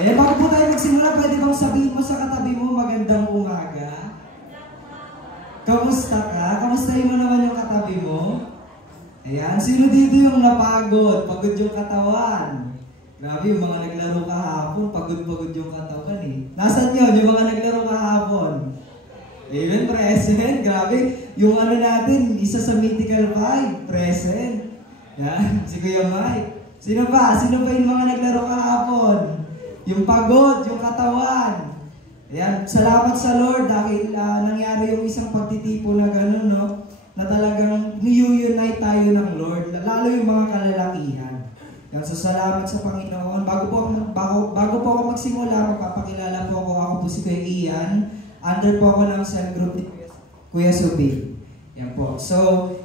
Bago po tayo magsimula, pwede bang sabihin mo sa katabi mo, magandang umaga? Kamusta ka? Kamustahin mo naman yung katabi mo? Ayan, sino dito yung napagod? Pagod yung katawan. Grabe, yung mga naglaro kahapon, pagod-pagod yung katawan eh. Nasaan yun, yung mga naglaro kahapon? Amen, present. Grabe, yung ano natin, isa sa Mythical 5, present. Yan, si Kuya Mike. Sino pa? Sino pa yung mga naglaro kahapon? Yung pagod, yung katawan. Ayan, salamat sa Lord dahil nangyari yung isang pagtitipo na gano'n, no? Na talagang ni-unite tayo ng Lord, lalo yung mga kalalakihan. Yan, so salamat sa Panginoon. Bago po ako magsimula, magpapakilala po ako. Ako po si Kuya Ian. Under po ako ng cell group ni Kuya Subi. Yan po. So,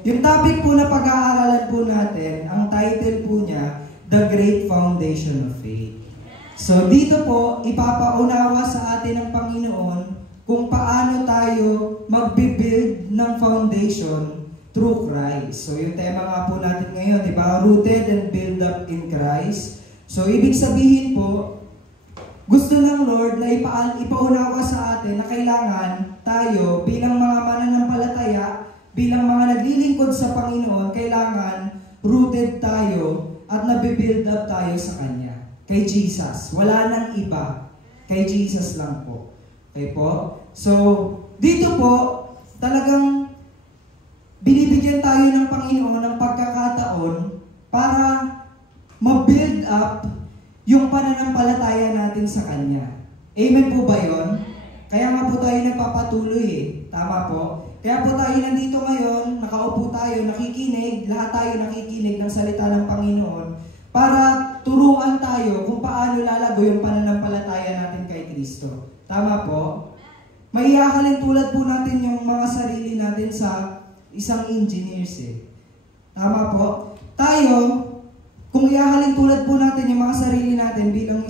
yung topic po na pag-aaralan po natin, ang title po niya, The Great Foundation of Faith. So, dito po, ipapaunawa sa atin ng Panginoon kung paano tayo magbibuild ng foundation through Christ. So, yung tema nga po natin ngayon, di ba? Rooted and build up in Christ. So, ibig sabihin po, gusto ng Lord na ipaunawa sa atin na kailangan tayo bilang mga mananampalataya, bilang mga naglilingkod sa Panginoon, kailangan rooted tayo at nabibuild up tayo sa Kanya. Kay Jesus. Wala nang iba. Kay Jesus lang po. Okay po? So, dito po, talagang binibigyan tayo ng Panginoon ng pagkakataon para ma-build up yung pananampalataya natin sa Kanya. Amen po ba yun? Kaya nga po tayo nagpapatuloy eh. Tama po? Kaya po tayo nandito ngayon, nakaupo tayo, nakikinig, lahat tayo nakikinig ng salita ng Panginoon para turuan tayo kung paano lalago yung pananampalataya natin kay Kristo. Tama po? Maiakalin tulad po natin yung mga sarili natin sa isang engineers eh. Tama po? Tayo, kung iahalin tulad po natin yung mga sarili natin bilang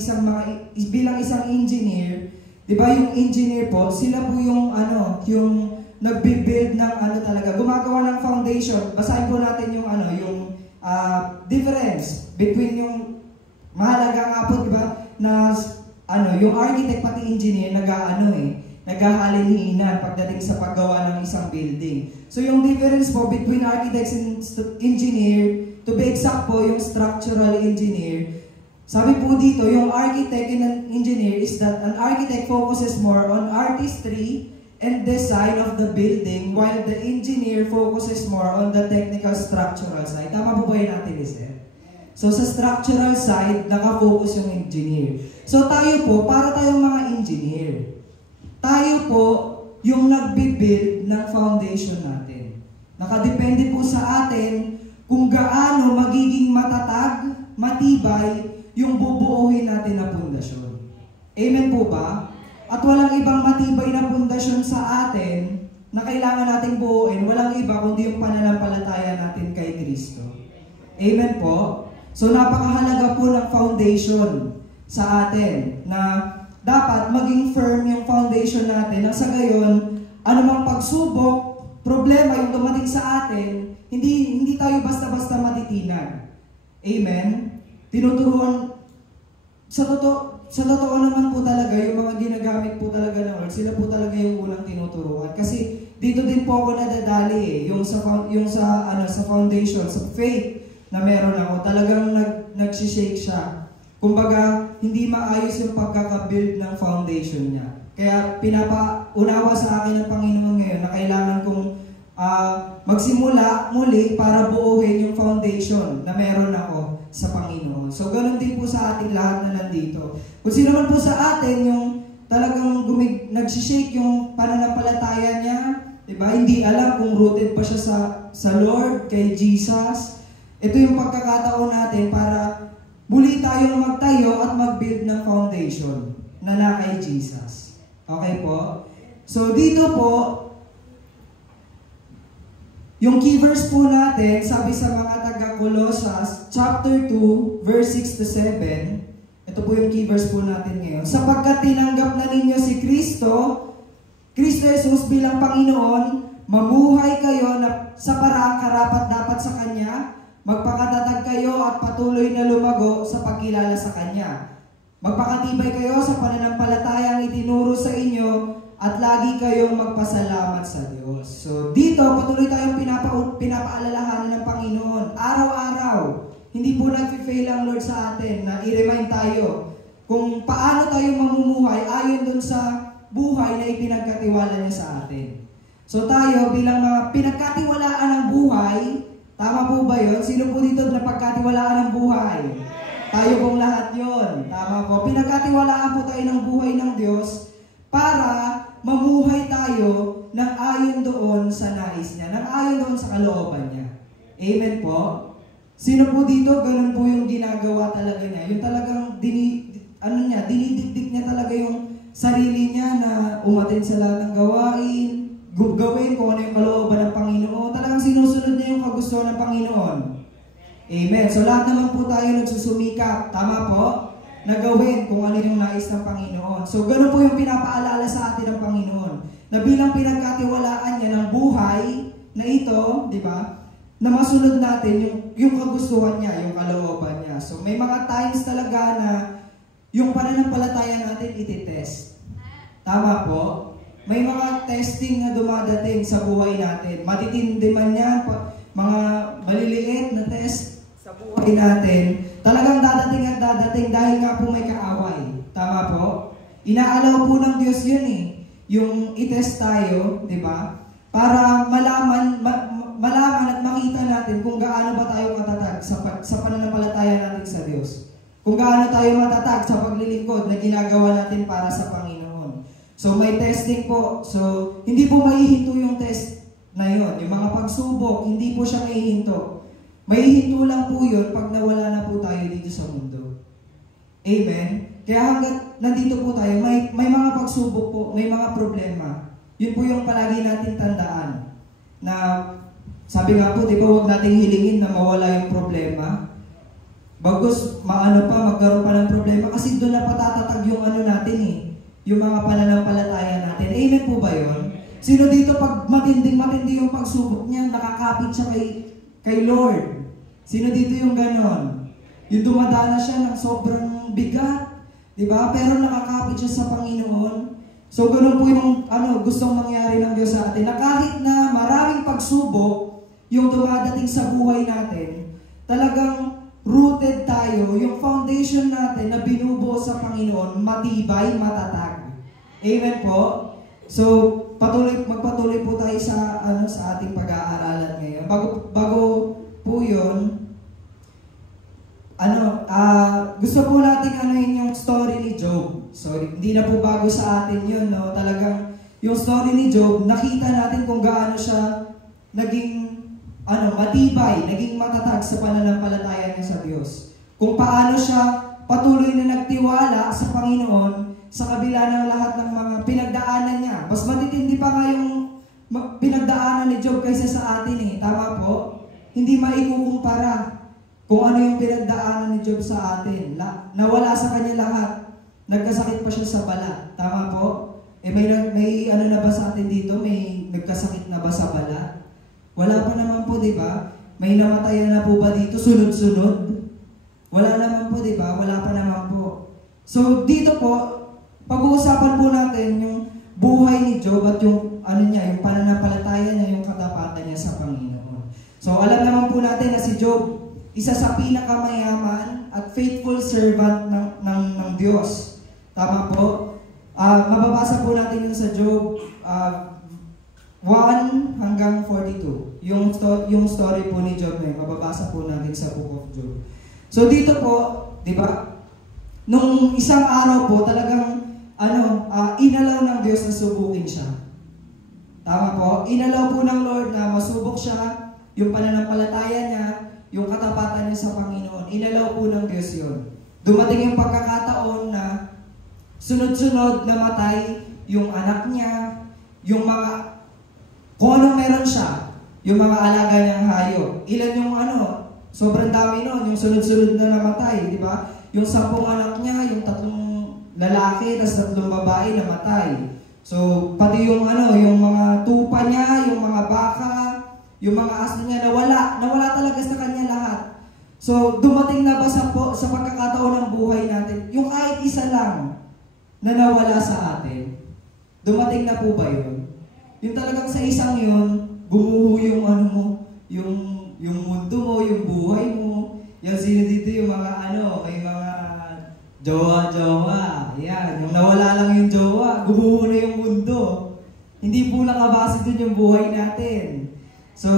isang engineer, di ba yung engineer po, sila po yung nagbi-build ng talaga, gumagawa ng foundation. Basahin po natin yung difference between yung mahalaga nga po, di ba, na yung architect pati engineer naghahalin-hinan pagdating sa paggawa ng isang building. So yung difference po between architects and engineer, to be exact po, yung structural engineer, sabi po dito, yung architect and an engineer is that an architect focuses more on artistry and design of the building, while the engineer focuses more on the technical structural side. Tama po ba yun natin, sir? So sa structural side, nakafocus yung engineer. So tayo po, para tayong mga engineer, tayo po yung nagbibuild ng foundation natin. Nakadepende po sa atin kung gaano magiging matatag, matibay, yung bubuuhin natin na pundasyon. Amen po ba? At walang ibang matibay na pundasyon sa atin na kailangan nating buuin, walang iba kundi yung pananampalataya natin kay Kristo. Amen po? So napakahalaga po ng foundation sa atin na dapat maging firm yung foundation natin nang sa gayon, anumang pagsubok, problema yung dumating sa atin, hindi tayo basta-basta matitinan. Amen? Tinuturuan, sa totoo naman po talaga, yung mga ginagamit po talaga ng Lord, sila po talaga yung unang tinuturuan. Kasi dito din po ako nadadali eh, yung sa foundation, sa faith na meron ako, talagang nagsishake siya. Kumbaga, hindi maayos yung pagkakabuild ng foundation niya. Kaya pinapaunawa sa akin ng Panginoon ngayon na kailangan kong magsimula muli para buuhin yung foundation na meron ako sa Panginoon. So, ganun din po sa ating lahat na nandito. Kung sino man po sa atin yung talagang nagsishake yung pananampalataya niya, diba? Hindi alam kung rooted pa siya sa Lord, kay Jesus. Ito yung pagkakataon natin para muli tayong magtayo at mag-build ng foundation na kay Jesus. Okay po? So, dito po, yung key verse po natin, sabi sa mga taga-Colosas, chapter 2, verse 6 to 7, ito po yung key verse po natin ngayon. Sapagkat tinanggap na ninyo si Kristo Jesus bilang Panginoon, mamuhay kayo sa paraang karapat-dapat sa Kanya, magpakatatag kayo at patuloy na lumago sa pagkilala sa Kanya. Magpakatibay kayo sa pananampalatayang itinuro sa inyo at lagi kayong magpasalamat sa Diyos. So dito, patuloy tayong pinapaalalahanan ng Panginoon. Araw-araw, hindi po nag-fail ang Lord sa atin na i-remind tayo kung paano tayo mamumuhay ayon dun sa buhay na ipinagkatiwala niya sa atin. So tayo bilang mga pinagkatiwalaan ng buhay, tama po ba yun? Sino po dito na pagkatiwalaan ng buhay? Tayo pong lahat yun. Tama po. Pinagkatiwalaan po tayo ng buhay ng Diyos para mamuhay tayo ng ayon doon sa nais niya, ng ayon doon sa kalooban niya. Amen po? Sino po dito, ganun po yung ginagawa talaga niya. Yung talagang dinidikdik niya talaga yung sarili niya na umatin sa lahat ng gawin kung ano yung kalooban ng Panginoon. Talagang sinusunod niya yung kagustuhan ng Panginoon. Amen. So lahat naman po tayo nagsusumikap, tama po, na gawin kung ano yung nais ng Panginoon. So ganun po yung pinapaalala sa atin ng Panginoon. Na bilang pinagkatiwalaan niya ng buhay na ito, di ba, na masunod natin yung kagustuhan niya, yung kalooban niya. So may mga times talaga na yung pananampalataya natin ititest. Tama po? May mga testing na dumadating sa buhay natin. Matitindi man yan, mga maliliit na test sa buhay natin. Talagang dadating at dadating dahil nga po may kaaway. Tama po? Inaalaw po ng Diyos yun eh. Yung itest tayo, di ba? Para malaman at makita natin kung gaano ba tayo matatag sa pananampalataya natin sa Diyos. Kung gaano tayo matatag sa paglilingkod na ginagawa natin para sa Panginoon. So may testing po. So hindi po maihinto yung test na yun. Yung mga pagsubok, hindi po siya maihinto. Maihinto lang po yun pag nawala na po tayo dito sa mundo. Amen? Kaya hanggat nandito po tayo, may mga pagsubok po, may mga problema. Yun po yung palagi natin tandaan. Na sabi nga po, di ba, huwag nating hilingin na mawala yung problema. Bagos, magkaroon pa ng problema. Kasi doon na patatatag yung natin eh. Yung mga pananampalataya natin. Amen po ba yun? Sino dito pag matindi yung pagsubok niya, nakakapit siya kay Lord? Sino dito yung ganon? Yung dumadana siya ng sobrang bigat. Diba? Pero nakakapit siya sa Panginoon. So, ganun po yung gustong mangyari ng Diyos sa atin. Na kahit na maraming pagsubok yung dumadating sa buhay natin, talagang rooted tayo, yung foundation natin na binubuo sa Panginoon, matibay, matatag. Amen po? So, magpatuloy po tayo sa ating pag-aaralan ngayon. Bago po yun, gusto po natin yung story ni Job. So, hindi na po bago sa atin yun, no? Talagang, yung story ni Job, nakita natin kung gaano siya naging, matibay, naging matatag sa pananampalataya niya sa Diyos. Kung paano siya patuloy na nagtiwala sa Panginoon sa kabila ng lahat ng mga pinagdaanan niya. Mas matitindi pa nga yung pinagdaanan ni Job kaysa sa atin eh. Tama po? Hindi maikukumpara kung ano yung pinagdaanan ni Job sa atin. Nawala sa kanya lahat. Nagkasakit pa siya sa balat. Tama po? May na ba sa atin dito? May nagkasakit na ba sa balat? Wala pa naman po, di ba? May namatayan na po ba dito? Sunod-sunod? Wala naman po, di ba? Wala pa naman po. So, dito po, pag-uusapan po natin yung buhay ni Job at yung yung pananampalataya niya, yung katapatan niya sa Panginoon. So, alam naman po natin na si Job, isa sa pinakamayaman at faithful servant ng Diyos. Tama po? Mababasa po natin yun sa Job 1 hanggang 42. Yung story po ni Job na yun, mababasa po natin sa Book of Job. So dito po, di ba, nung isang araw po, talagang inalaw ng Diyos na subukin siya. Tama po? Inalaw po ng Lord na masubok siya, yung pananampalataya niya, yung katapatan niya sa Panginoon. Inalaw po ng Diyos yun. Dumating yung pagkakataon na sunod-sunod na matay yung anak niya, yung mga, kung anong meron siya, yung mga alaga niyang hayop. Ilan yung sobrang dami nun, yung sunod-sunod na namatay, di ba? Yung 10 anak niya, yung 3 lalaki, tas 3 babae namatay. So, pati yung yung mga tupa niya, yung mga baka, yung mga aso niya, nawala talaga sa kanya lahat. So, dumating na ba sa pagkakataon ng buhay natin, yung kahit isa lang na nawala sa atin, dumating na po ba yun? Yung talagang sa isang yun, bumuho yung ano mo, yung mundo mo, yung buhay mo, yung sino dito yung mga may mga jowa. Yan, yung nawala lang yung jowa, bumuho na yung mundo. Hindi po nakabase dun yung buhay natin. So,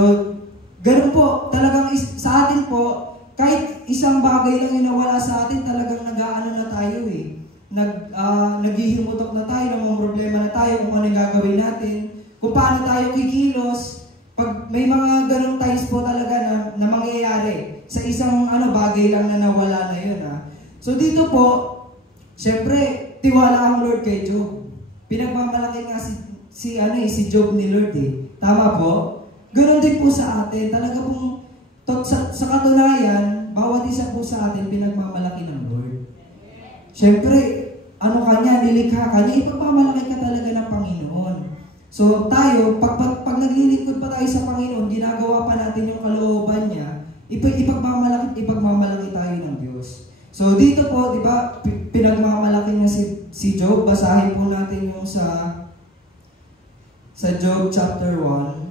ganun po, talagang sa atin po, kahit isang bagay lang yung nawala sa atin, talagang nag-aano na tayo eh. Naghihimutok na tayo, ng mga problema na tayo, kung ano yung gagawin natin, kung paano tayo kikilos. Pag may mga ganung times po talaga na mangyayari sa isang bagay lang na nawala na yun. So dito po, syempre, tiwala ang Lord kay Job. Pinagmamalaki nga si Job ni Lord eh. Tama po? Ganon din po sa atin. Talaga pong sa katunayan, bawat isa po sa atin pinagmamalaki ng Lord. Siyempre, kanya, nilikha ka niya, ipagmamalaki ka talaga ng Panginoon. So tayo, pag naglilingkod pa tayo sa Panginoon, ginagawa pa natin yung kalooban niya, ipagmamalaki tayo ng Diyos. So dito po, di ba, pinagmamalaki niya si Job. Basahin po natin yung sa Job chapter 1.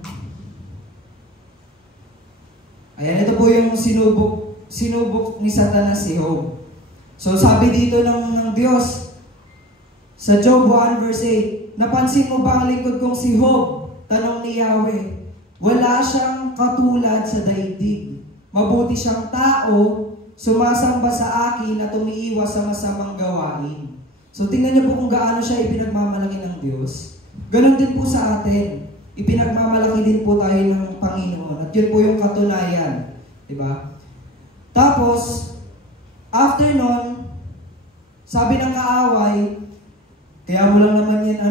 Ayan, ito po yung sinubok ni Satanas si Job. So sabi dito ng Diyos, sa Job 1 verse 8, napansin mo ba ang lingkod kong si Job? Tanong ni Yahweh, wala siyang katulad sa daigdig. Mabuti siyang tao, sumasamba sa akin at umiiwas sa masamang gawain. So tingnan niyo po kung gaano siya ipinagmamalaki ng Diyos. Ganon din po sa atin. Ipinagmamalaki din po tayo ng Panginoon. At yun po yung katunayan. Diba? Tapos, after nun, sabi ng kaaway, kaya mo lang naman yan,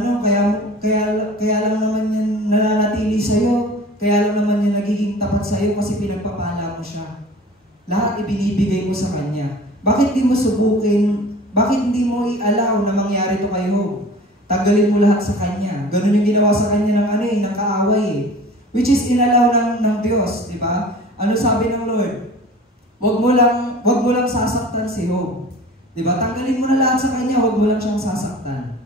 kaya lang naman yan nananatili sa'yo, kaya lang naman yan nagiging tapat sa'yo kasi pinagpapala mo siya. Lahat ibinibigay mo sa Kanya. Bakit di mo subukin? Bakit hindi mo i-allow na mangyari to kayo? Tanggalin mo lahat sa Kanya. Ganun yung ginawa sa Kanya ng kaaway eh. Which is inalaw ng Diyos, di ba? Ano sabi ng Lord? Wag mo lang sasaktan si Job. Di ba? Tanggalin mo na lahat sa Kanya, wag mo lang siyang sasaktan.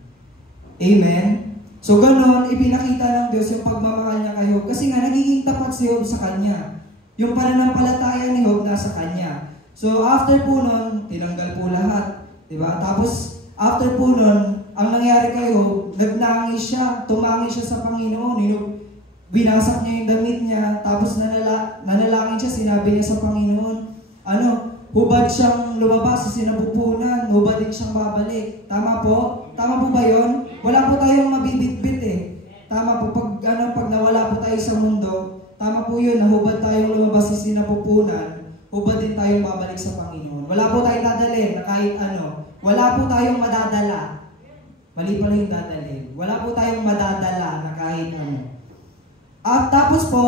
Amen? So ganun, ipinakita ng Diyos yung pagmamahal niya kay Job. Kasi nga, nagiging tapat si Job sa Kanya. Yung pananampalataya ni Job nasa Kanya. So after po nun, tinanggal po lahat. Di ba? Tapos, after po nun, ang nangyari kayo, nagnangis siya, tumangis siya sa Panginoon, binasak niya yung damit niya, tapos nanalangin siya, sinabi niya sa Panginoon, hubad siyang lumabas sa sinapupunan, hubad din siyang babalik. Tama po? Tama po ba yun? Wala po tayong mabibitbit eh. Tama po, pag nawala po tayo sa mundo, tama po yun, nahubad tayong lumabas sa sinapupunan, hubad din tayong babalik sa Panginoon. Wala po tayong dadalhin na kahit ano. Wala po tayong madadala. Mali pala yung dadalhin. Wala po tayong madadala na kahit ano. At tapos po,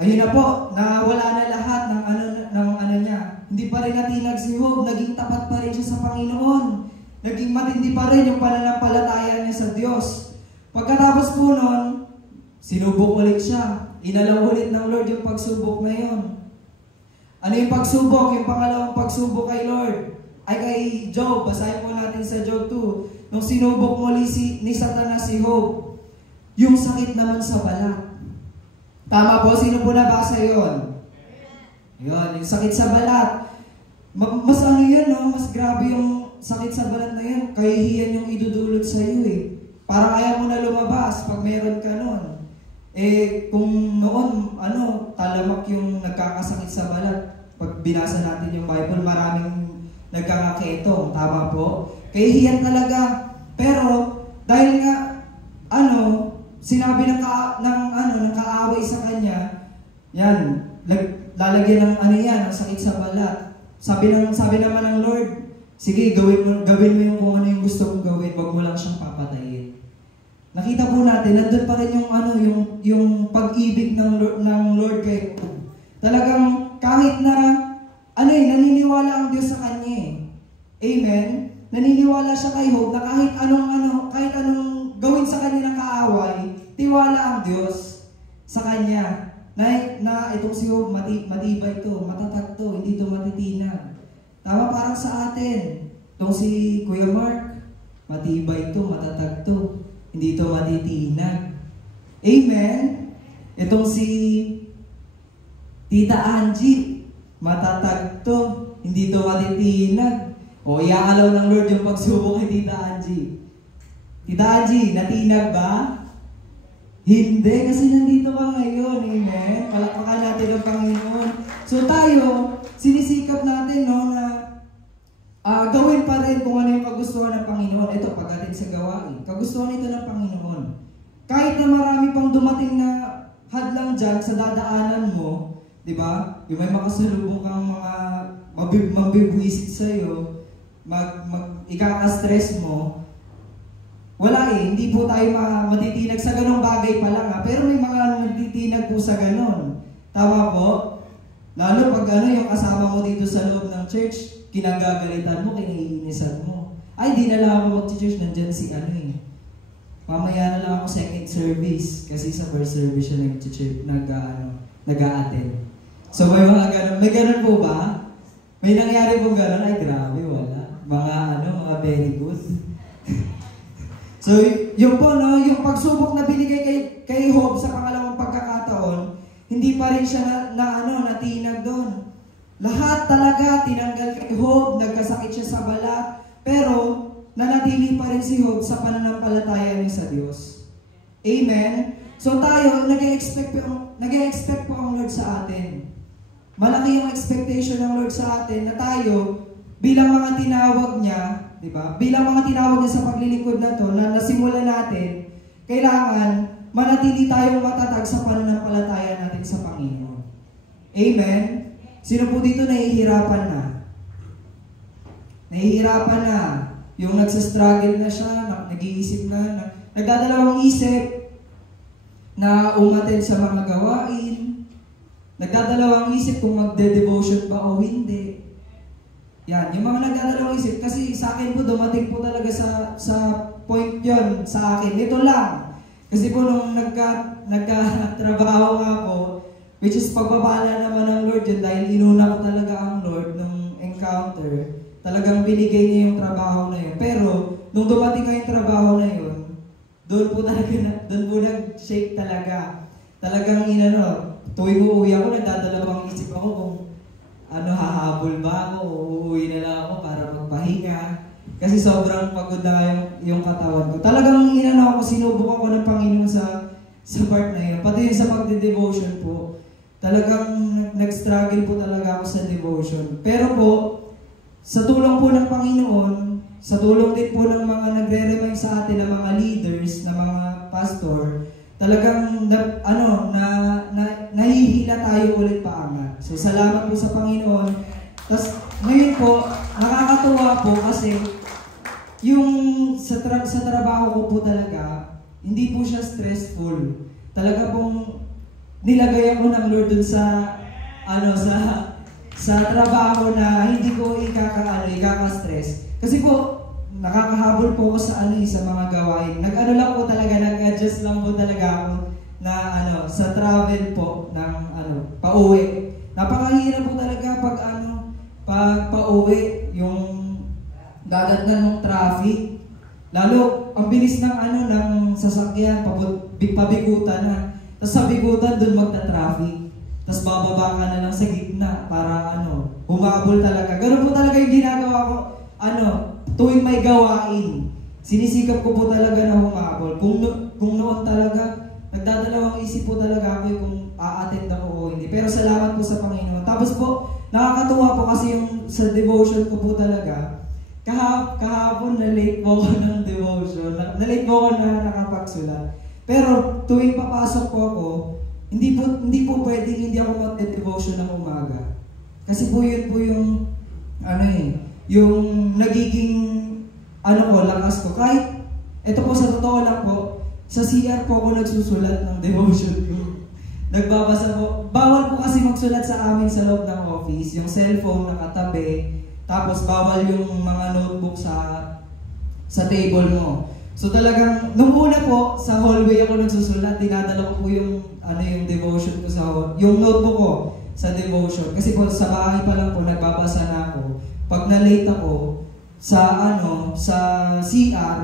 ayun na po, nawala na lahat ng ano niya. Hindi pa rin natinag si Job, naging tapat pa rin siya sa Panginoon. Naging matindi pa rin yung pananampalataya niya sa Diyos. Pagkatapos po nun, sinubok ulit siya. Inalaw ulit ng Lord yung pagsubok na yun. Ano yung pagsubok? Yung pangalawang pagsubok kay Lord. Ay kay Job, basahin po natin sa Job 2. Nung sinubok muli ni Satanas si Job, yung sakit naman sa balat. Tama po, sino po nabasa yun? Yun, yung sakit sa balat. Mas ano yan, no? Mas grabe yung sakit sa balat na yan. Kahihiyan yung idudulot sa iyo eh. Parang ayaw mo na lumabas pag meron ka nun. Eh, kung noon, talamak yung nagkakasakit sa balat. Pag binasa natin yung Bible, maraming nagkakaketong, tama po? Kahihiyan talaga. Pero, dahil nga, sinabi ng kaaway sa kanya, yan, lalagyan ng sakit sa balat. Sabi naman ng Lord, sige, gawin mo yung kung ano yung gusto mong gawin, wag mo lang siyang papatayin. Nakita po natin, nandun pa rin yung pag-ibig ng Lord kay Job. Talagang kahit na naniniwala ang Diyos sa kanya eh. Amen? Naniniwala siya kay Job na kahit anong gawin sa kanya ng kaaway, tiwala ang Diyos sa kanya. na itong si Job, matibay ito, matatag to, hindi ito matitinag. Tama parang sa atin, itong si Kuya Mark, matibay ito, matatag to, hindi ito matitinag. Amen? Itong si Tita Angie, matatag to, hindi ito matitinag. O iaalaw ng Lord yung pagsubok kay Tita Angie. Tita Angie, natinag ba? Hindi, kasi nandito ka ngayon, amen? Palakpakan natin ang Panginoon. So tayo, sinisikap natin no, na gawin pa rin kung ano yung kagustuhan ng Panginoon. Ito, pagdating sa gawain. Kagustuhan ito ng Panginoon. Kahit na marami pang dumating na hadlang dyan sa dadaanan mo, di ba? Yung may makasalubong kang mga mabibwisit sa'yo, ikaka-stress mo, wala hindi po tayo matitinag sa ganong bagay pa lang pero may mga nagtitinag po sa ganon. Tama po? Lalo pag yung kasama mo dito sa loob ng church, kinagagalitan mo, kinaiinisan mo. Ay, di na lang ako mag-church, nandyan si mamaya na lang ako second service, kasi sa first service siya nag-a-attend. So may mga ganon, may ganon po ba? May nangyari po ganon? Ay, grabe, wala. Mga very good. So, yun po, no, yung pagsubok na binigay kay Job sa pangalawang pagkakataon, hindi pa rin siya natinag doon. Lahat talaga tinanggal kay Job, nagkasakit siya sa balat, pero nanatili pa rin si Job sa pananampalataya niya sa Diyos. Amen? So tayo, nag-e-expect po ang Lord sa atin. Malaki yung expectation ng Lord sa atin na tayo, bilang mga tinawag niya, diba? Bilang mga tinawag niya sa paglilingkod na to, na nasimulan natin, kailangan manatili tayong matatag sa pananampalataya natin sa Panginoon. Amen? Sino po dito nahihirapan na? Nahihirapan na. Yung nagsastruggle na siya, nag-iisip na, nagdadalawang isip na umattend sa mga gawain, nagdadalawang isip kung magde-devotion ba o hindi. Yan, yung mga nagdadalawang isip, kasi sa akin po, dumating po talaga sa point yon sa akin. Ito lang. Kasi po nung nagka-trabaho nga po, which is pagbabala naman ng Lord yun, dahil inuna ko talaga ang Lord nung encounter, talagang binigay niya yung trabaho na yun. Pero, nung dumating ko yung trabaho na yun, doon po nag-shake talaga. Talagang tuwing uuwi ako, nagdadalawang isip ako kung hahabol ba ako, uuwi na lang ako para magpahinga. Kasi sobrang pagod na yung katawan ko. Talagang sinubok ako ng Panginoon sa part na yun. Pati yung sa pagde-devotion po, talagang nag-struggle po talaga ako sa devotion. Pero po, sa tulong po ng Panginoon, sa tulong din po ng mga nagre-remind sa atin ng mga leaders, na mga pastor, talagang nahihila tayo ulit paangat. So salamat po sa Panginoon. Tapos ngayon po, nakakatuwa po kasi yung sa trabaho ko po talaga, hindi po siya stressful. Talaga pong nilagay ako ng Lord dun sa trabaho na hindi ko ikaka-stress. Kasi po, nakakahabol po ako sa mga gawain. Lang po talaga, nag-adjust lang po talaga ako na sa travel po ng pauwi. Napakahirap po talaga pag pauwi, yung dagat na ng traffic. Lalo, ang bilis ng ng sasakyan, pabikutan na. Tapos sa bikutan, dun magta-traffic. Tapos bababa ka na lang sa gitna para humabol talaga. Ganun po talaga yung ginagawa ko, tuwing may gawain. Sinisikap ko po talaga na humabol. Kung noon talaga, nagdadalawang isip po talaga ako kung a-attend ako o hindi. Pero salamat po sa Panginoon. Tapos po, nakakatuwa po kasi yung sa devotion ko po talaga, kahapon na-late po ako ng devotion. Na-late po ako na nakapagsulat. Pero tuwing papasok po ako, hindi po pwedeng hindi ako mag-devotion ng umaga. Kasi po yun po yung yung nagiging lakas ko. Kahit ito po sa totoo lang po, sa CR po ako nagsusulat ng devotion ko. Nagbabasa po. Bawal po kasi magsulat sa amin sa loob ng office. Yung cellphone nakatabi. Tapos bawal yung mga notebook sa table mo. So talagang, nung una po, sa hallway ako nagsusulat, dinadala ko po yung yung devotion ko yung notebook ko sa devotion. Kasi po sa bahay pa lang po nagbabasa na ako. Pag na-late ako sa CR,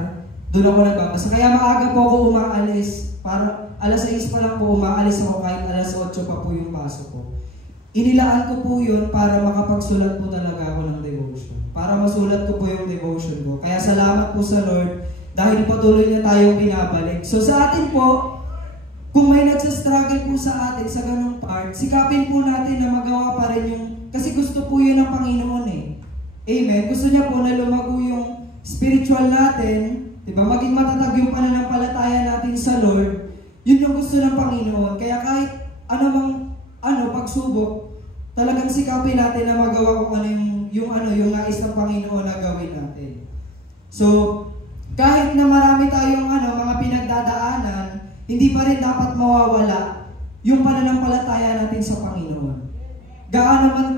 doon ako nagbabasa. Kaya maaga po ako umaalis. Para alas 6 pa lang po umaalis ako kahit alas 8 pa po yung pasok ko. Inilaan ko po yun para makapagsulat po talaga ako ng devotion. Para masulat ko po yung devotion ko. Kaya salamat po sa Lord dahil patuloy niya tayong binabalik. So sa atin po, kung may nagsastruggle po sa atin sa ganung part, sikapin po natin na magawa pa rin yung, kasi gusto po yun ng Panginoon eh. Amen? Gusto niya po na lumago yung spiritual natin, diba? Maging matatag yung pananampalataya natin sa Lord, yun yung gusto ng Panginoon. Kaya kahit pagsubok, talagang sikapin natin na magawa kung yung nais ng Panginoon na gawin natin. So, kahit na marami tayong mga pinagdadaanan, hindi pa rin dapat mawawala yung pananampalataya natin sa Panginoon. Gaano man,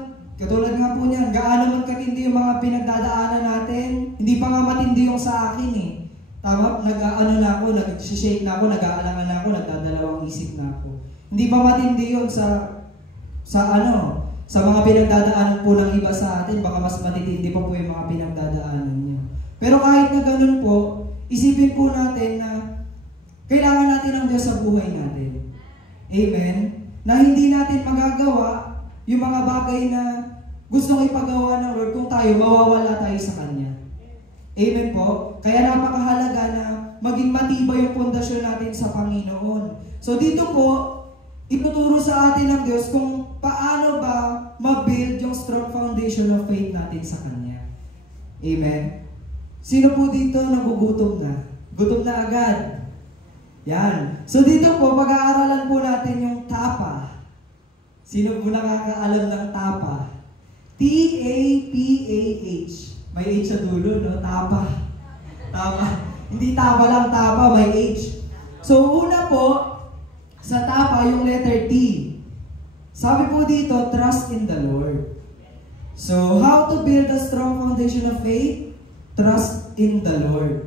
katulad nga po niyan, gaano man katindi yung mga pinagdadaanan natin, hindi pa nga matindi yung sa akin eh. Tama, nag-shake na ako, nag-aalangan na ako, nagdadalawang isip na ako. Hindi pa matindi yun sa mga pinagdadaanan po ng iba sa atin, baka mas matitindi pa po yung mga pinagdadaanan niya. Pero kahit na ganun po, isipin po natin na kailangan natin ang Diyos sa buhay natin. Amen? Na hindi natin magagawa yung mga bagay na gustong ipagawa ng Lord kung tayo, mawawala tayo sa Kanya. Amen po? Kaya napakahalaga na maging matibay yung pundasyon natin sa Panginoon. So dito po, ituturo sa atin ng Diyos kung paano ba ma-build yung strong foundation of faith natin sa Kanya. Amen? Sino po dito nagugutom na? Gutom na agad. Yan. So dito po, pag-aaralan po natin yung tapa. Sino po nakakaalam ng tapa? T-A-P-A-H. May H sa dulo, no? Tapa. Tapa. Hindi tapa lang, tapa, may H. So una po, sa tapa, yung letter T. Sabi po dito, trust in the Lord. So, how to build a strong foundation of faith? Trust in the Lord.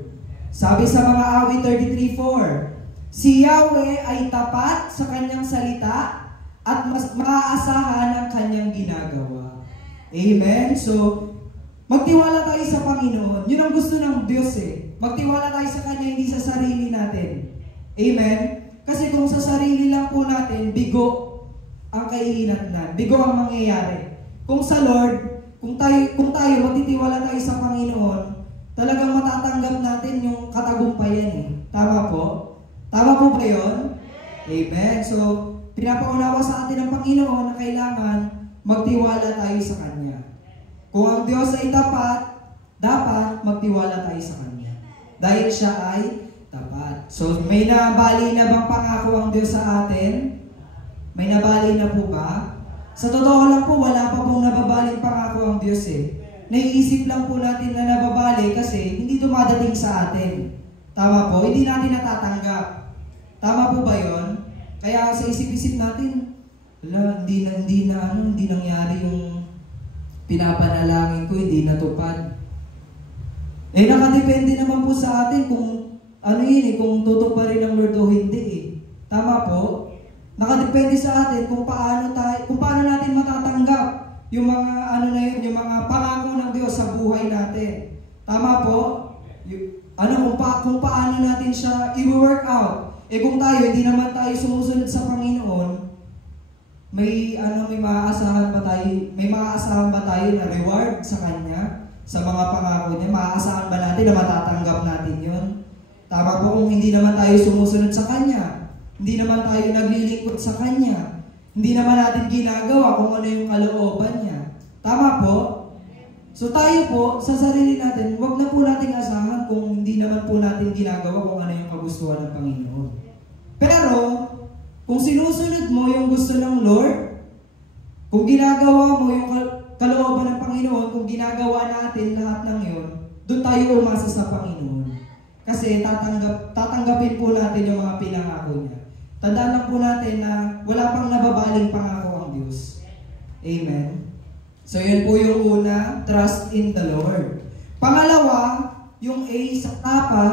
Sabi sa mga awit 33:4, si Yahweh ay tapat sa kanyang salita at mas maaasahan ang kanyang ginagawa. Amen? So, magtiwala tayo sa Panginoon. Yun ang gusto ng Diyos eh. Magtiwala tayo sa Kanya, hindi sa sarili natin. Amen? Kasi kung sa sarili lang po natin, bigo ang kahihinatnan. Bigo ang mangyayari. Kung sa Lord, kung tayo magtitiwala tayo sa Panginoon, talagang matatanggap natin yung katagumpayan eh. Tama po? Tama po ba yun? Amen. So, pinapaunawa sa atin ng Panginoon na kailangan magtiwala tayo sa Kanya. Kung ang Diyos ay tapat, dapat magtiwala tayo sa Kanya. Dahil siya ay tapat. So, may nabali na bang pangako ang Diyos sa atin? May nabali na po ba? Sa totoo lang po, wala pa pong nababaling pangako ang Diyos eh. Naiisip lang po natin na nababali kasi hindi dumadating sa atin. Tama po? Hindi natin natatanggap. Tama po ba yon? Kaya sa isip-isip natin, hindi nangyari yung pinapanalangin ko, hindi natupad. Eh, nakadepende naman po sa atin kung kung tutuparin ng Lord o hindi eh. Tama po? Nakadepende sa atin kung paano natin matatanggap yung mga yung mga pangako ng Diyos sa buhay natin. Tama po? Kung paano natin siya i-work out. Eh kung hindi naman tayo sumusunod sa Panginoon, may maaasahan ba tayo na reward sa Kanya, sa mga pangako niya? Maaasahan ba natin na matatanggap natin yun? Tama po, kung hindi naman tayo sumusunod sa Kanya, hindi naman tayo naglilingkod sa Kanya, hindi naman natin ginagawa kung ano yung kalooban niya. Tama po? So tayo po, sa sarili natin, wag na po nating asahan kung hindi naman po natin ginagawa kung ano yung kagustuhan ng Panginoon. Pero, kung sinusunod mo yung gusto ng Lord, kung ginagawa mo yung kalooban ng Panginoon, kung ginagawa natin lahat ng yun, doon tayo umasa sa Panginoon. Kasi tatanggapin po natin yung mga pinangako niya. Tandaan lang po natin na wala pang nababaling pangako ang Diyos. Amen? So yun po yung una, trust in the Lord. Pangalawa, yung A sa tapa,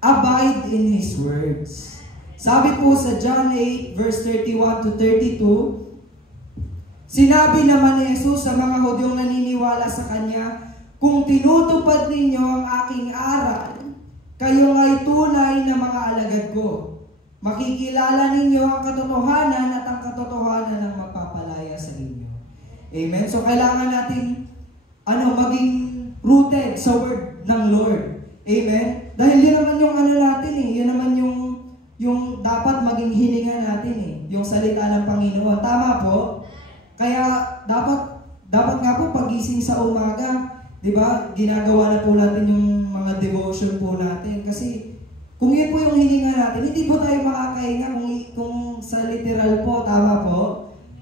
abide in His words. Sabi po sa John 8 verse 31 to 32, sinabi naman ni Jesus sa mga Hudyong naniniwala sa Kanya, kung tinutupad ninyo ang aking aral, kayo ay tunay na mga alagad ko. Makikilala ninyo ang katotohanan at ang katotohanan ang magpapalaya sa inyo. Amen? So kailangan natin maging rooted sa word ng Lord. Amen? Dahil yun naman yung natin yun naman yung dapat maging hininga natin yung salita ng Panginoon. Tama po? Kaya dapat nga po pagising sa umaga, 'di ba? Ginagawa na po natin yung mga devotion po natin kasi kung yun po yung hininga natin, hindi po tayo makakahinga kung sa literal po, tama po.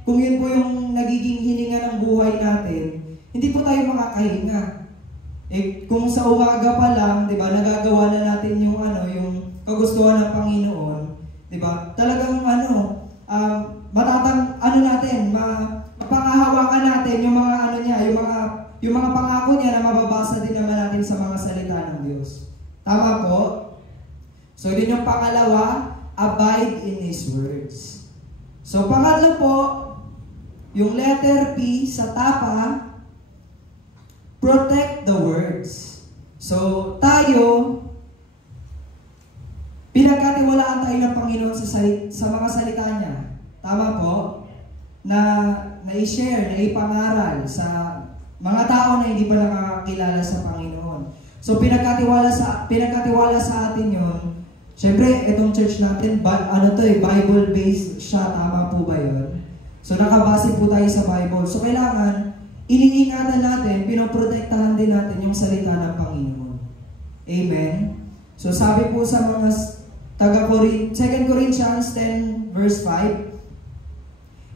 Kung yun po yung nagiging hininga ng buhay natin, hindi po tayo makakahinga. Kung sa umaga pa lang, 'di ba, nagagawa na natin yung kagustuhan ng Panginoon, 'di ba? Talagang mapangahawakan natin yung mga niya, yung mga pangako niya na mababasa din naman natin sa mga salita ng Diyos. Tama po? So, yun yung pangalawa, abide in His words. So, pangatlo po, yung letter P sa tapa, protect the words. So, tayo, pinagkatiwalaan tayo ng Panginoon sa mga salita niya. Tama po? Na i-share, na ipangaral sa mga tao na hindi pa nakakakilala sa Panginoon. So, pinagkatiwala sa atin yun. Siyempre, itong church natin, Bible-based siya. Tama po ba yun? So, nakabase po tayo sa Bible. So, kailangan, iniingatan natin, pinoprotektahan din natin yung salita ng Panginoon. Amen? So, sabi po sa mga 2 Corinthians 10 verse 5,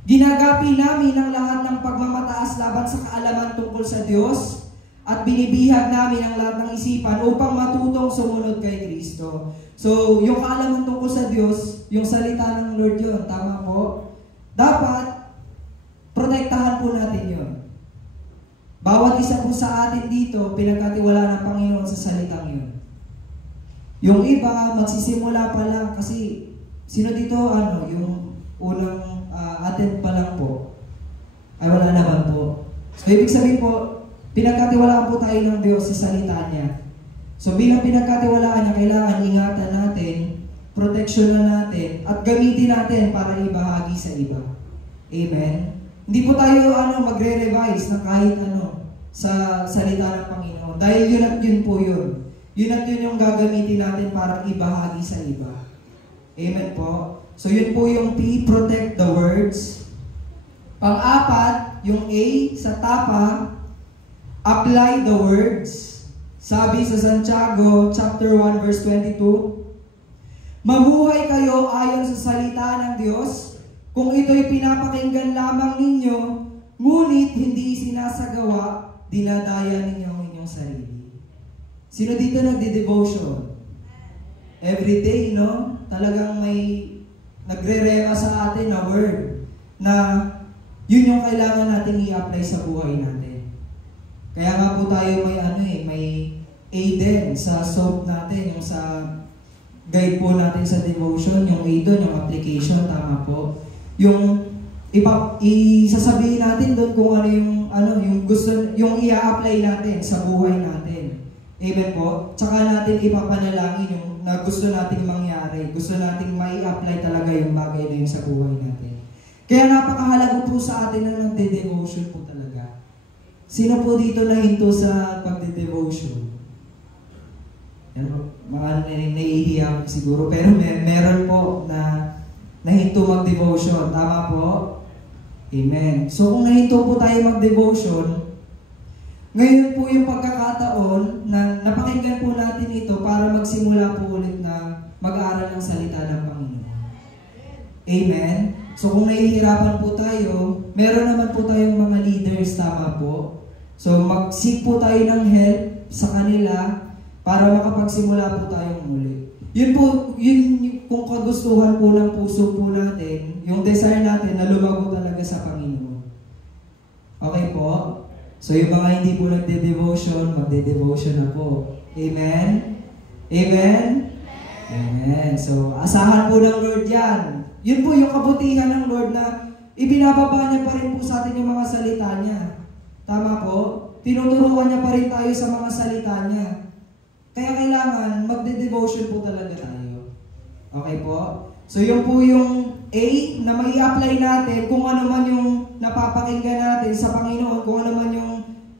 ginagapi namin ang lahat ng pagmamataas laban sa kaalaman tungkol sa Diyos at binibihag namin ang lahat ng isipan upang matutong sumunod kay Kristo. So, yung kaalaman tungkol sa Diyos, yung salita ng Lord yun, tama po? Dapat, protektahan po natin yun. Bawat isa po sa atin dito, pinagkatiwala ng Panginoon sa salitang yun. Yung iba, magsisimula pa lang kasi, sino dito, yung unang attend pa lang po, ay wala naman po. So, ibig sabihin po, pinagkatiwalaan po tayo ng Diyos sa salita niya. So, bilang pinagkatiwalaan niya, kailangan ingatan natin, proteksyonan natin, at gamitin natin para ibahagi sa iba. Amen? Hindi po tayo magre-revise ng kahit sa salita ng Panginoon. Dahil yun at yun po yun. Yun at yun yung gagamitin natin para ibahagi sa iba. Amen po? So, yun po yung P, protect the words. Pang-apat, yung A sa tapa, apply the words. Sabi sa Santiago, chapter 1, verse 22, mabuhay kayo ayon sa salita ng Diyos, kung ito'y pinapakinggan lamang ninyo, ngunit hindi sinasagawa, dinadaya ninyo ang inyong sarili. Sino dito nagde-devotion? Every day, no? Talagang may nagre-rema sa atin na word na yun yung kailangan natin i-apply sa buhay natin. Kaya nga po tayo may Aiden sa soap natin, yung sa guide po natin sa devotion, yung Aiden, yung application, tama po. Yung isasabihin natin doon kung yung gusto, yung i-apply natin sa buhay natin. Amen po? Tsaka natin ipapanalangin yung na gusto nating mangyari. Gusto nating mai-apply talaga yung bagay na yun sa buhay natin. Kaya napakahalaga po sa atin na nagde-devotion po talaga. Sino po dito na hinto sa pagde-devotion? Mga naiihiyak siguro, pero meron po na nahinto mag-devotion. Tama po? Amen. So kung nahinto po tayo mag-devotion, ngayon po yung pagkakataon na napakinggan po natin ito para magsimula po ulit na mag-aaral ng salita ng Panginoon. Amen? So kung nahihirapan po tayo, meron naman po tayong mga leaders, tama po. So mag-seek po tayo ng help sa kanila para makapagsimula po tayong muli. Yun kung kagustuhan po ng puso po natin, yung desire natin na lumago talaga sa Panginoon. Okay po? So yung mga hindi po nagde-devotion, magde-devotion na po. Amen? Amen? Amen. So, asahan po ng Lord yan. Yun po yung kabutihan ng Lord na ibinababa niya pa rin po sa atin yung mga salita niya. Tama po? Tinuturuan niya pa rin tayo sa mga salita niya. Kaya kailangan magde-devotion po talaga tayo. Okay po? So, yun po yung A na may apply natin kung ano man yung napapakinggan natin sa Panginoon, kung ano man yung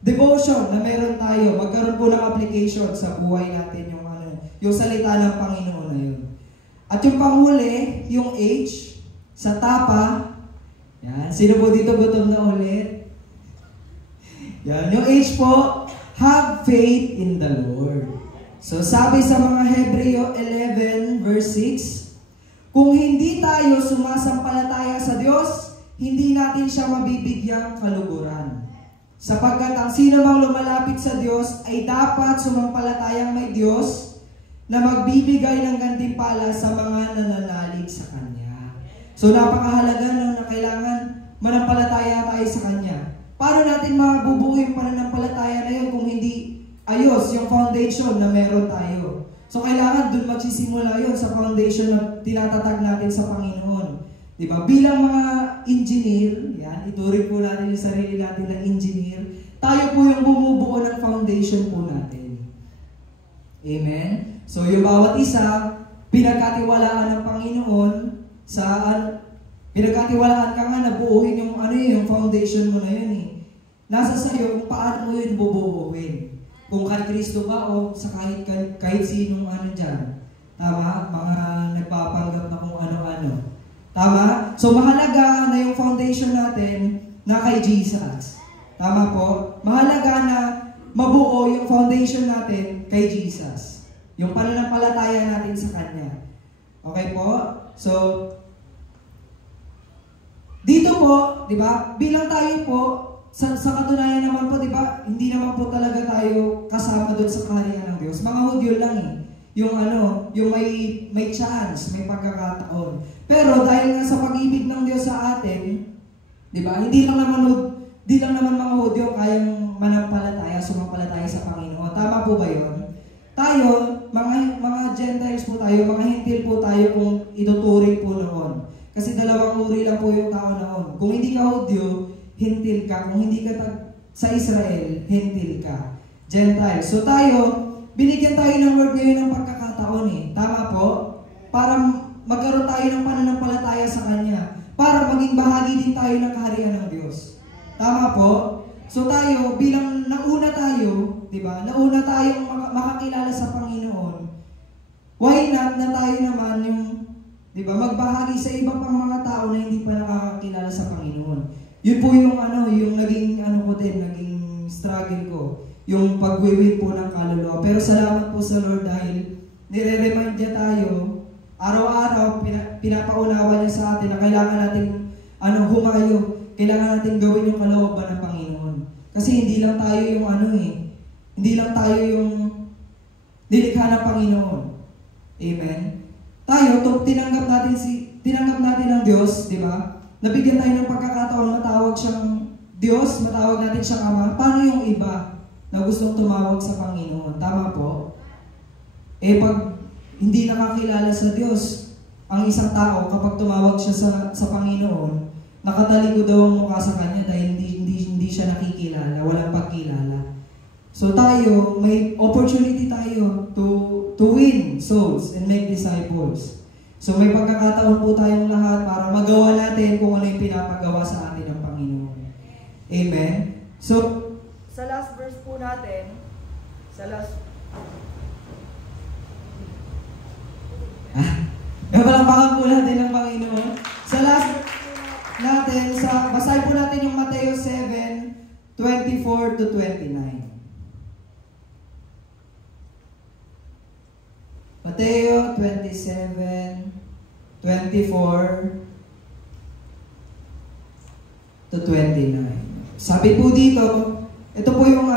devotion na meron tayo. Magkaroon po ng application sa buhay natin yung salita ng Panginoon na yun. At yung panghuli, yung H, sa tapa, yan, sino po dito gutom na ulit? Yan, yung H po, have faith in the Lord. So sabi sa mga Hebreo 11 verse 6, kung hindi tayo sumasampalataya sa Diyos, hindi natin siya mabibigyang kaluguran. Sapagkat ang sino mang lumalapit sa Diyos ay dapat sumampalatayang may Diyos na magbibigay ng gantimpala sa mga nananalig sa Kanya. So napakahalaga na kailangan manampalataya tayo sa Kanya. Paano natin mabubuo yung pananampalataya na yun kung hindi ayos yung foundation na meron tayo? So kailangan dun magsisimula yun sa foundation na tinatatag natin sa Panginoon. Diba? Bilang mga engineer, yan, ituring po natin yung sarili natin na engineer, tayo po yung bumubuo ng foundation po natin. Amen? So yung bawat isa, pinagkatiwalaan ng Panginoon pinagkatiwalaan ka nga na buuin yung yung foundation mo na yun eh. Nasa sa'yo kung paano mo yun bubuuin. Kung kay Kristo ba o sa kahit sinong dyan. Tama? Mga nagpapanggap na kung ano-ano. Tama? So mahalaga na yung foundation natin na kay Jesus. Tama po? Mahalaga na mabuo yung foundation natin kay Jesus. Yung pananampalataya natin sa Kanya. Okay po? So, dito po, di ba, bilang tayo po, sa katunayan naman po, di ba, hindi naman po talaga tayo kasama doon sa kaharian ng Diyos. Mga Hudyo lang eh. Yung yung may chance, may pagkakataon. Pero dahil nga sa pag-ibig ng Diyos sa atin, di ba, hindi lang naman mga Hudyo kayang manampalataya, sumampalataya sa Panginoon. Tama po ba yun? Tayo, mga Gentiles po tayo, mga Hintil po tayo kung ituturing po noon. Kasi dalawang uri lang po yung tao noon. Kung hindi ka Hudyo, Hintil ka. Kung hindi ka sa Israel, Hintil ka. Gentile. So tayo, binigyan tayo ng word ngayon ng pagkakataon eh. Tama po? Para magkaroon tayo ng pananampalataya sa Kanya. Para maging bahagi din tayo ng kaharian ng Diyos. Tama po? So tayo, bilang nauna tayo, di ba? Nauna tayong makakilala sa Panginoon. Why not na tayo naman yung, di ba, magbahagi sa iba pang mga tao na hindi pa nakakakilala sa Panginoon. Yun po yung yung naging ko din, naging struggle ko, yung pagwiwin po ng kaluluwa. Pero salamat po sa Lord dahil nire-remind niya tayo, araw-araw pinapaunawa niya sa atin na kailangan nating humayo, kailangan nating gawin yung kalooban ng Panginoon. Kasi hindi lang tayo yung hindi lang tayo yung nilikha ng Panginoon. Amen? Tayo, tinanggap natin ng Diyos, di ba? Nabigyan tayo ng pagkakataon na matawag siyang Diyos, matawag natin siyang Ama. Paano yung iba na gustong tumawag sa Panginoon? Tama po? Pag hindi nakakilala sa Diyos, ang isang tao, kapag tumawag siya sa Panginoon, nakatalikod daw ang mukha sa Kanya dahil hindi siya nakikilala, walang pagkilala. So tayo, may opportunity tayo to win souls and make disciples. So may pagkakataon po tayong lahat para magawa natin kung ano yung pinapagawa sa atin ng Panginoon. Amen? So, sa last verse po natin, palakpakan po natin ng Panginoon. Sa last natin, basahin po natin yung Mateo 7:24 to 29. Mateo 27:24 to 29. Sabi po dito, ito po yung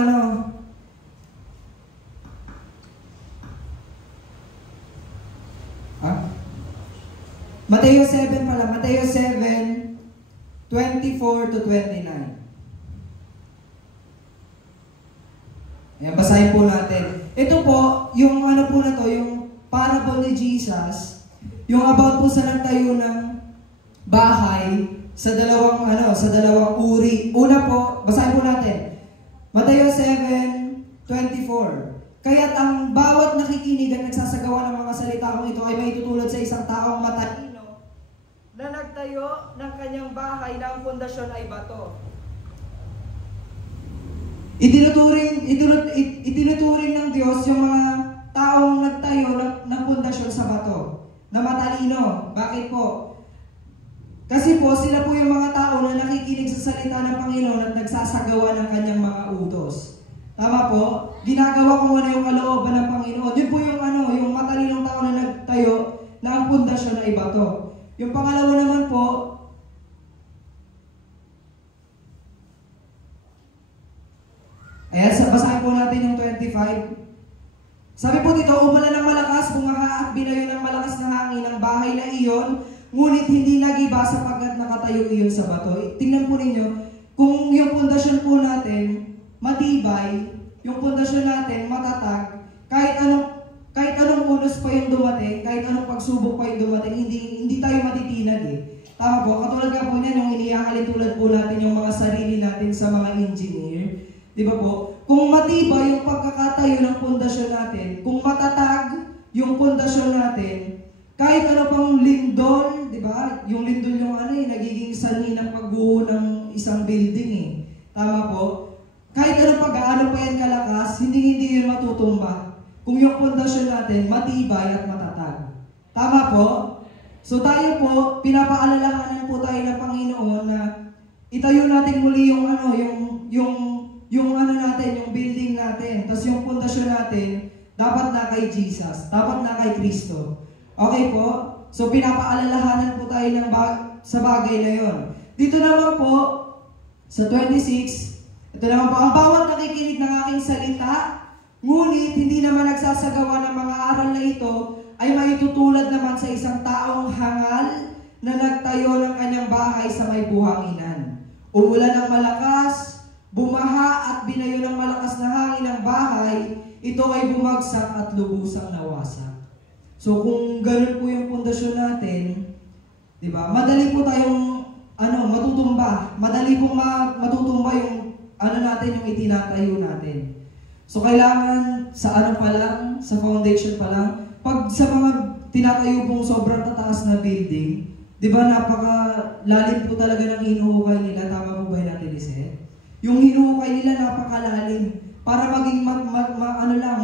Mateo 7 pala, Mateo 7:24 to 29. Ayan, basahin po natin. Ito po, yung po na to, yung parable ni Jesus, yung about po sa nagtayo ng bahay sa dalawang uri. Una po, basahin po natin. Mateo 7:24. Kaya't ang bawat nakikinig at nagsasagawa ng mga salita kong ito ay maitutulad sa isang taong matalino na nagtayo ng kanyang bahay na ang pundasyon ay bato. Itinuturing ng Diyos yung mga taong nagtayo ng pundasyon sa bato na matalino. Bakit po? Kasi po, sila po yung mga tao na nakikinig sa salita ng Panginoon at nagsasagawa ng kanyang mga utos. Tama po? Ginagawa kung ano yung kalooban ng Panginoon. Yun po yung matalinong tao na nagtayo na ang pundasyon ay bato. Yung pangalawa naman po, ayan, basahin po natin yung 25. Sabi po dito, umulan ng malakas, bumaha at binayo ng malakas na hangin ang bahay na iyon, ngunit hindi nagiba sapagkat nakatayo iyon sa bato. Tingnan po ninyo, kung yung pundasyon po natin matibay, yung pundasyon natin matatag, kahit anong unos pa yung dumating, kahit anong pagsubok pa yung dumating, hindi tayo matitinag eh. Tama po, katulad nga po niyan, yung inihahalin tulad po natin yung mga sarili natin sa mga engineer. Di ba po? Kung matibay yung pagkakatayo ng pundasyon natin, kung matatag yung pundasyon natin, kahit ano pang lindol, di ba? Yung lindol yung nagiging sanhi ng pagbuo ng isang building eh. Tama po? Kahit ano pag-aano pa yan kalakas, hindi yun matutumba. Kung yung pundasyon natin matibay at matatag. Tama po? So tayo po, pinapaalalahanan po tayo ng Panginoon na itayo natin muli yung building natin. Tapos yung pundasyon natin, dapat na kay Jesus, dapat na kay Kristo. Okay po? So pinapaalalahanan po tayo sa bagay na yon. Dito naman po, sa 26, ito naman po, ang bawat nakikinig ng aking salita, ngunit hindi naman nagsasagawa ng mga aral na ito, ay maitutulad naman sa isang taong hangal na nagtayo ng kanyang bahay sa may buhanginan. Umulan ng malakas, bumaha at binayo ng malakas na hangin ang bahay, ito ay bumagsak at lubusang nawasak. So kung ganun po yung pundasyon natin, di ba? Madali po tayong matutumba. Madali pong matutumba yung yung itinatayo natin. So kailangan sa sa foundation pa lang, pag sa mga tinatayo pong sobrang tataas na building, di ba napakalalim po talaga ng hinuhukay nila, tama po ba natin Lizette? Yung hinuhukay nila napakalalim para maging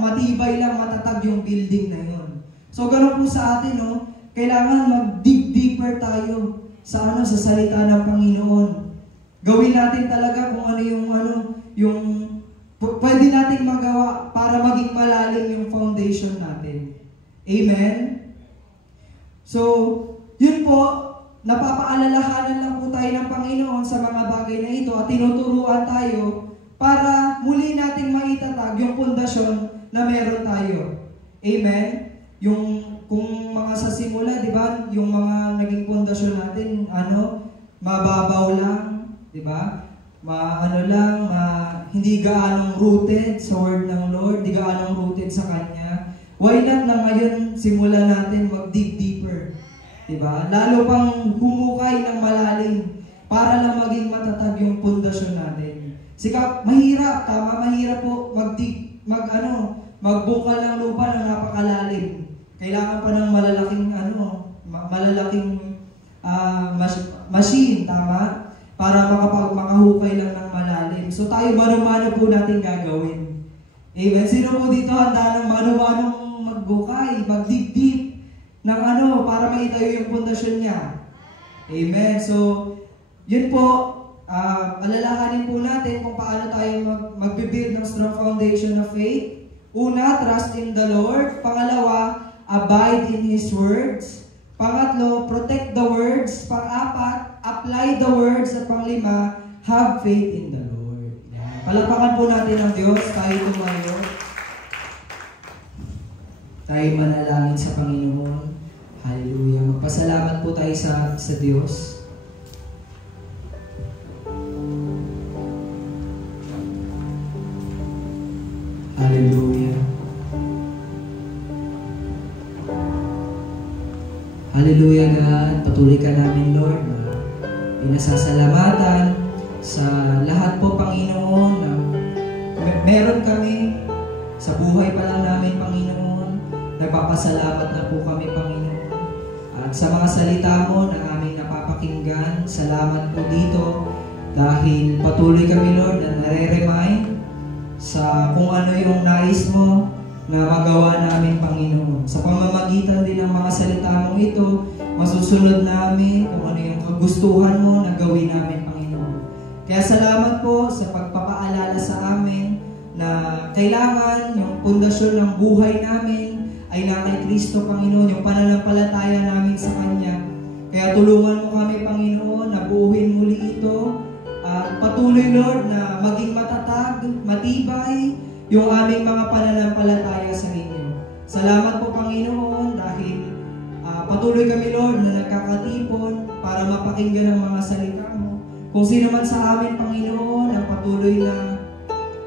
matibay lang, matatag yung building na yon. So ganun po sa atin, no? Kailangan mag-dig deeper tayo sa salita ng Panginoon. Gawin natin talaga kung yung pwede nating magawa para maging malalim yung foundation natin. Amen? So, yun po, napapaalalahanan lang po tayo ng Panginoon sa mga bagay na ito at tinuturuan tayo para muli nating maitatag yung pundasyon na meron tayo. Amen? Kung mga sa simula, di ba, yung mga naging pundasyon natin, mababaw lang, di ba? Hindi gaanong rooted sa word ng Lord, hindi gaanong rooted sa Kanya. Why not na ngayon simulan natin mag-dig deeper? Diba? Lalo pang humukay ng malalim para lang maging matatag yung pundasyon natin. Mahirap po magbukal ng lupa ng napakalalim. Kailangan pa ng malalaking machine, tama? Para makahukay lang ng malalim. So tayo, mano-mano po natin gagawin. Amen? Sino po dito handa ng mano-manong magbukay, mag-dig deep ng para maitayo yung pundasyon niya? Amen? So, yun po, alalahanin po natin kung paano tayo mag-build ng strong foundation of faith. Una, trust in the Lord. Pangalawa, abide in His words. Pangatlo, protect the words. Pang-apat, apply the words. At panglima, have faith in the Lord. Yan. Palakpakan po natin ang Diyos. Tayo tumayo. Tayo manalangin sa Panginoon. Hallelujah. Magpasalamat po tayo sa Diyos. Hallelujah. Hallelujah God, patuloy ka namin Lord na pinasasalamatan sa lahat po Panginoon na meron kami sa buhay pa lang namin Panginoon. Nagpapasalamat na po kami Panginoon. At sa mga salita mo na aming napapakinggan, salamat po dito dahil patuloy kami Lord na nare-remind sa kung ano yung nais mo na magawa namin Panginoon. Sa pamamagitan din ng mga salita mong ito, masusunod namin kung ano yung kagustuhan mo na gawin namin Panginoon. Kaya salamat po sa pagpapaalala sa amin na kailangan yung pundasyon ng buhay namin ay na kay Kristo Panginoon, yung pananampalataya namin sa Kanya. Kaya tulungan mo kami Panginoon na buuhin muli ito at patuloy Lord na maging matatag, matibay yung aming mga pananampalataya sa inyo. Salamat po Panginoon dahil patuloy kami Lord na nagkakatipon para mapakinggan ang mga salita mo. Kung sino man sa amin, Panginoon, ang patuloy na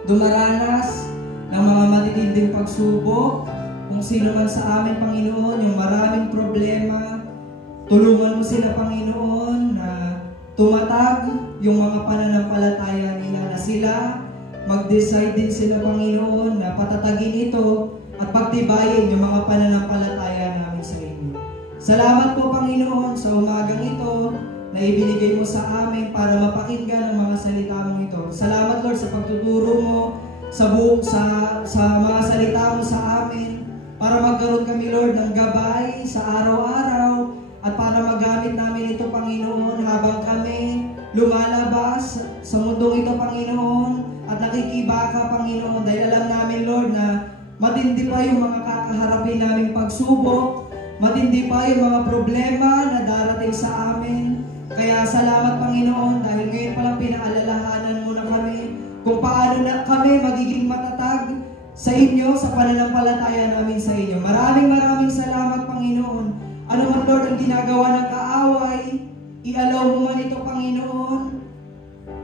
dumaranas ng mga matitinding pagsubok, kung sino man sa amin, Panginoon, yung maraming problema, tulungan mo sila, Panginoon, na tumatag yung mga pananampalataya nila, na sila, mag-decide din sila, Panginoon, na patatagin ito at pagtibayin yung mga pananampalataya namin sa inyo. Salamat po, Panginoon, sa umagang ito, na ibinigay mo sa amin para mapakinggan ang mga salita mo ito. Salamat Lord sa pagtuturo mo sa mga salita mo sa amin para magkaroon kami Lord ng gabay sa araw-araw at para magamit namin ito Panginoon habang kami lumalabas sa mundong ito Panginoon at nakikibaka Panginoon dahil alam namin Lord na matindi pa yung mga kakaharapin namin pagsubok, matindi pa yung mga problema na darating sa amin. Kaya salamat Panginoon dahil ngayon palang pinaalalahanan mo na kami kung paano na kami magiging matatag sa inyo, sa pananampalataya namin sa inyo. Maraming salamat Panginoon. Ano man Lord ang ginagawa ng kaaway, i-allow mo man ito Panginoon.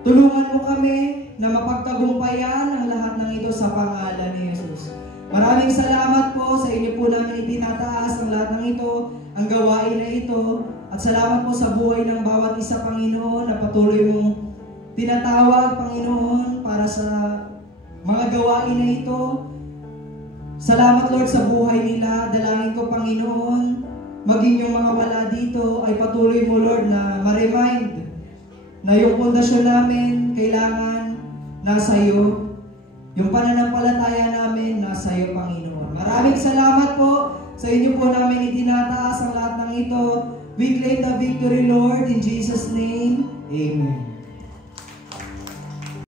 Tulungan mo kami na mapagtagumpayan ang lahat ng ito sa pangalan ni Jesus. Maraming salamat po sa inyo po namin itinataas ang lahat ng ito, ang gawain na ito. At salamat po sa buhay ng bawat isa, Panginoon, na patuloy mong tinatawag, Panginoon, para sa mga gawain na ito. Salamat, Lord, sa buhay nila. Dalangin ko, Panginoon, maging yung mga wala dito ay patuloy mo, Lord, na ma-remind na yung pundasyon namin kailangan nasa iyo. Yung pananampalataya namin nasa iyo, Panginoon. Maraming salamat po sa inyo po namin itinataas ang lahat ng ito. We claim the victory, Lord, in Jesus' name. Amen.